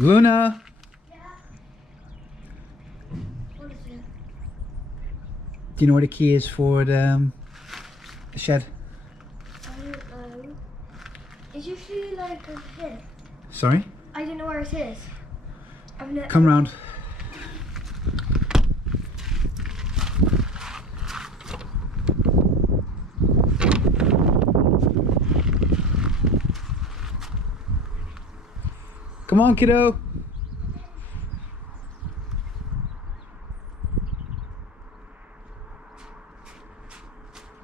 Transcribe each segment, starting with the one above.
Luna! Yeah. What is it? Do you know where the key is for the shed? I don't know. It's usually like over here. Sorry? I don't know where it is. Come round. Come on, kiddo.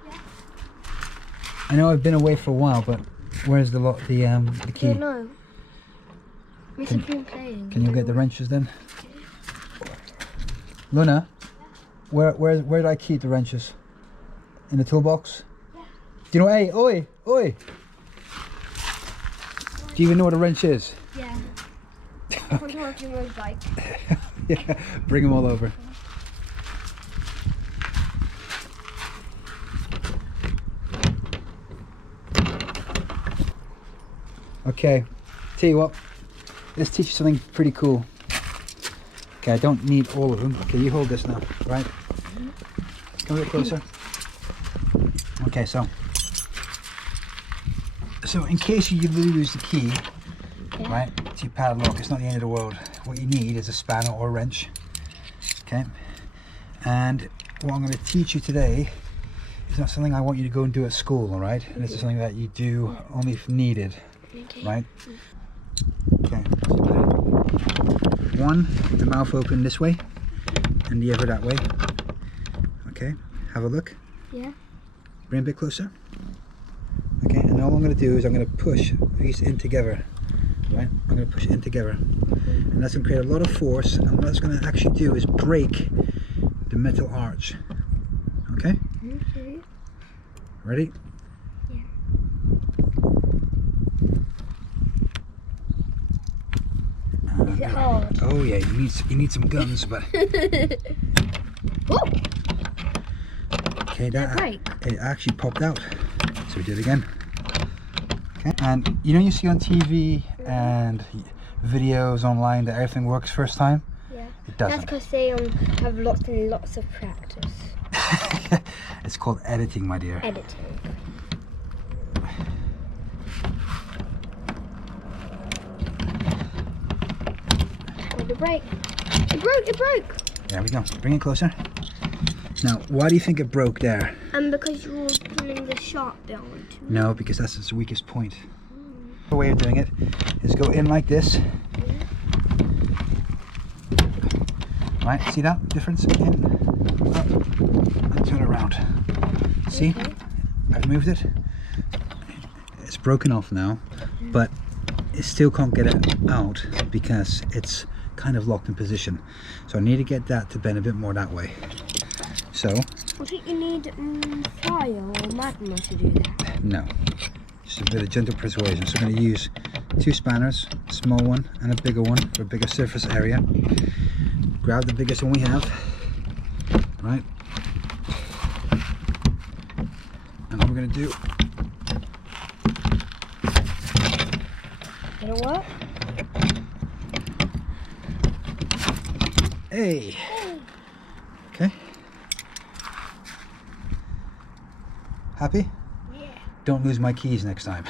Yeah. I know I've been away for a while, but where's the key? I don't know. Mr. been playing. Can you get the wrenches then? Luna, where did I keep the wrenches? In the toolbox? Yeah. Do you know? Hey, oi, oi! Do you even know what a wrench is? Yeah. I'm talking about his bike. Yeah, bring them all over. Okay, tell you what, let's teach you something pretty cool. Okay, I don't need all of them. Okay, you hold this now, right? Come a bit closer. Okay, so in case you lose the key, Yeah. right, to your padlock, it's not the end of the world. What you need is a spanner or a wrench. Okay, and what I'm going to teach you today is not something I want you to go and do at school, all right? And this is something that you do only if needed, right? Okay, so put one, the mouth open this way, and the other that way. Okay, have a look. Yeah. Bring a bit closer. Okay, and all I'm going to do is I'm going to push these in together. Right, I'm going to push it in together, and that's going to create a lot of force, and what it's going to actually do is break the metal arch. Okay? Okay. Ready? Yeah. Is it hard? Oh yeah, you need some guns, but Whoa! okay, Did it break? it actually popped out. So we do it again. Okay, and you know you see on TV and videos online that everything works first time? Yeah. It That's doesn't. because they have lots and lots of practice. It's called editing, my dear. Editing. Did it break? It broke! It broke! There we go. Bring it closer. Now, why do you think it broke there? Because you were pulling the sharp bit onto it. No, because that's its weakest point. The way of doing it is go in like this. Right, see that difference? In, up, and turn around. See? Okay. I've moved it. It's broken off now, but it still can't get it out because it's kind of locked in position. So I need to get that to bend a bit more that way. So, I think you need fire or magma to do that. no, just a bit of gentle persuasion. So I'm going to use two spanners, a small one and a bigger one for a bigger surface area. Grab the biggest one we have, right? And what we're going to do, Did it work? hey, okay, happy? Yeah. Don't lose my keys next time.